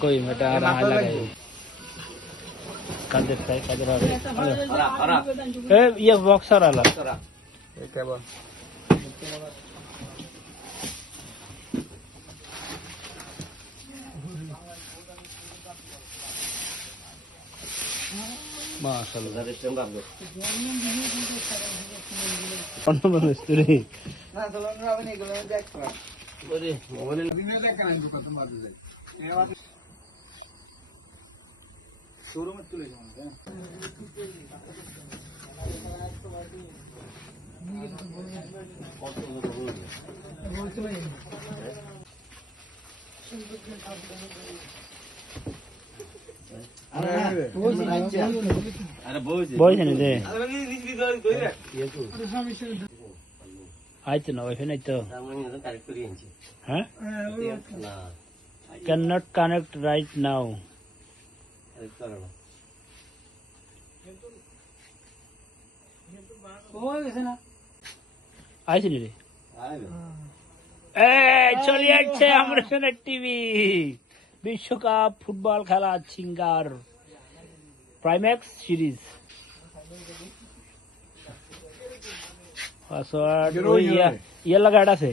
কই এটা আর হাই লাগাই কাদের চাই কাদের হবে এ ইয়ে বক্সার আলা এ কেবল মাশাআল্লাহ অন্য মিস্ত্রি না চলুন রাবেন এগুলো দেখ ওরে মোবাইলে দিনে দেখেন আমি কত মারতে যাই শোরুমে তুলে যাও ಆಯ್ತು ನಾವು ವೈಫೈ ಆಯ್ತು can not connect right now আইছে নি রে চলে যাচ্ছে আমরা সোনার টিভি বিশ্বকাপ ফুটবল খেলা সিঙ্গার প্রাইম্যাক্স সিরিজ পাসওয়ার্ড ইয়ে লাগাটা আছে